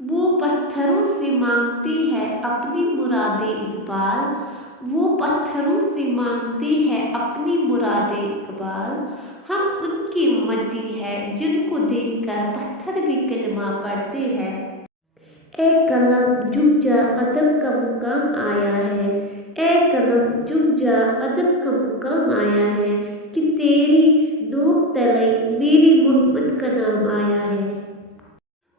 وہ پتھروں سے مانگتی ہے اپنی مرادیں اقبال، وہ پتھروں سے مانگتی ہے اپنی مرادیں اقبال، ہم ان کی مٹی ہے جن کو دیکھ کر پتھر بھی کلمہ پڑھتے ہیں۔ اے قلم جھک جا ادب کا مقام آیا ہے، اے قلم جھک جا ادب کا مقام آیا ہے، کہ تیری نوک تلے میری محبت کا نام آیا ہے۔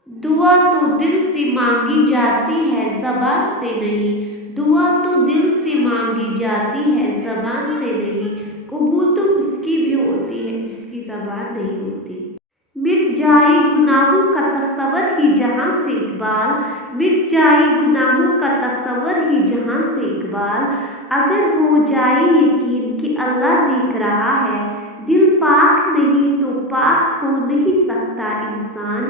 دعا تو دل سے مانگی جاتی ہے زبان سے نہیں، دعا تو دل سے مانگی جاتی ہے زبان سے نہیں، قبول تو اس کی بھی ہوتی ہے جس کی زبان نہیں ہوتی۔ مٹ جائے گناہوں کا تصور ہی جہاں سے اقبال، مٹ جائے گناہوں کا تصور ہی جہاں سے اقبال، اگر ہو جائے یقین کہ اللہ دیکھ رہا ہے، دل پاک نہیں تو پاک ہو نہیں سکتا انسان،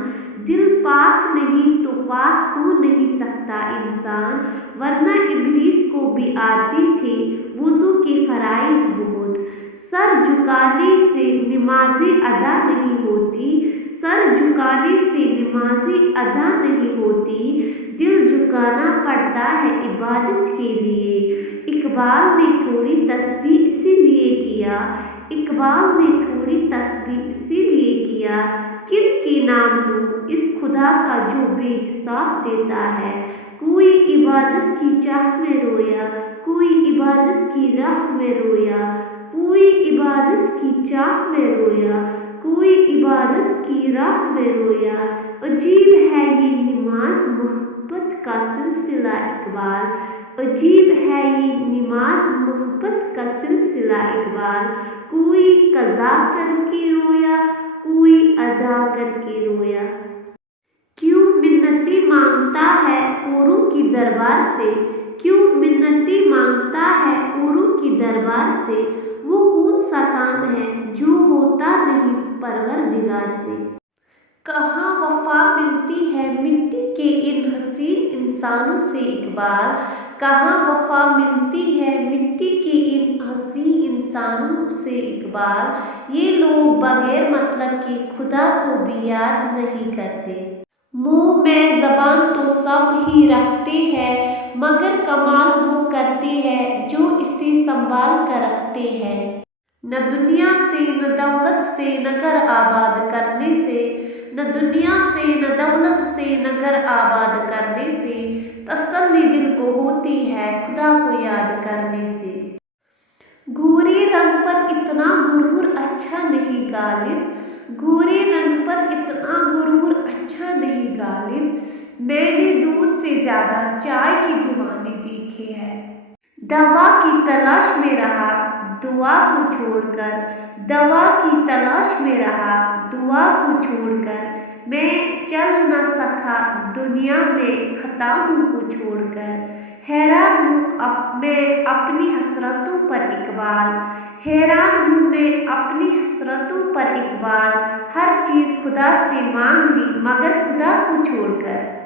دل پاک نہیں تو پاک ہو نہیں سکتا انسان، ورنہ ابلیس کو بھی آتے تھے وضو کے فرائض بہت، سر جھکانے سے نمازیں ادا نہیں ہوتی، سر جھکانے سے نمازیں ادا نہیں ہوتی، دل جھکانا پڑتا ہے عبادت کے لیے، اقبال نے تھوڑی تسبیح اسی لیے کیا، اقبال نے تھوڑی تسبیح اسی لیے کیا، کن کے نام لوں اس خدا کا جو بے حساب دیتا ہے، کوئی عبادت کی چاہ میں رویا، کوئی عبادت کی راہ میں رویا، کوئی عبادت کی چاہ میں رویا، کوئی عبادت کی راہ میں رویا، عجیب ہے یہ نماز محبت کا سلسلہ اقبال، عجیب ہے یہ نماز محبت کا سلسلہ اقبال، کوئی قضا کر کے رویا، کوئی ادا کر کے رویا۔ کیوں منتیں مانگتا ہے اوروں کی دربار سے، کیوں منتیں مانگتا ہے اوروں کی دربار سے، وہ کون سا کام ہے جو ہوتا نہیں پروردگار سے۔ کہاں وفا ملتی ہے مٹی کے ان حسین انسانوں سے اقبال، کہاں وفا ملتی ہے مٹی کے ان حسین انسانوں سے اقبال، یہ لوگ بغیر مطلب کے خدا کو بھی یاد نہیں کرتے۔ منہ میں زبان تو سب ہی رکھتے ہیں مگر کمال وہ کرتے ہیں جو اسے سنبھال کر رکھتے ہیں۔ نہ دنیا سے نہ دولت سے نہ گھر آباد کرنے سے، نہ دنیا سے نہ دولت سے نہ گھر آباد کرنے سے، تسلی دل کو ہوتی ہے خدا کو یاد کرنے سے۔ گورے رنگ پر اتنا غرور اچھا نہیں غالب، گورے رنگ پر اتنا غرور اچھا نہیں غالب، میں نے دودھ سے زیادہ چائے کے دیوانے دیکھے ہیں۔ دوا کی تلاش میں رہا دعا کو چھوڑ کر، دوا کی تلاش میں رہا دعا کو چھوڑ کر، میں چل نہ سکا دنیا میں خطاؤں کو چھوڑ کر، حیران ہوں میں اپنی حسرتوں پر اقبال، حیران ہوں میں اپنی حسرتوں پر اقبال، ہر چیز خدا سے مانگ لی مگر خدا کو چھوڑ کر۔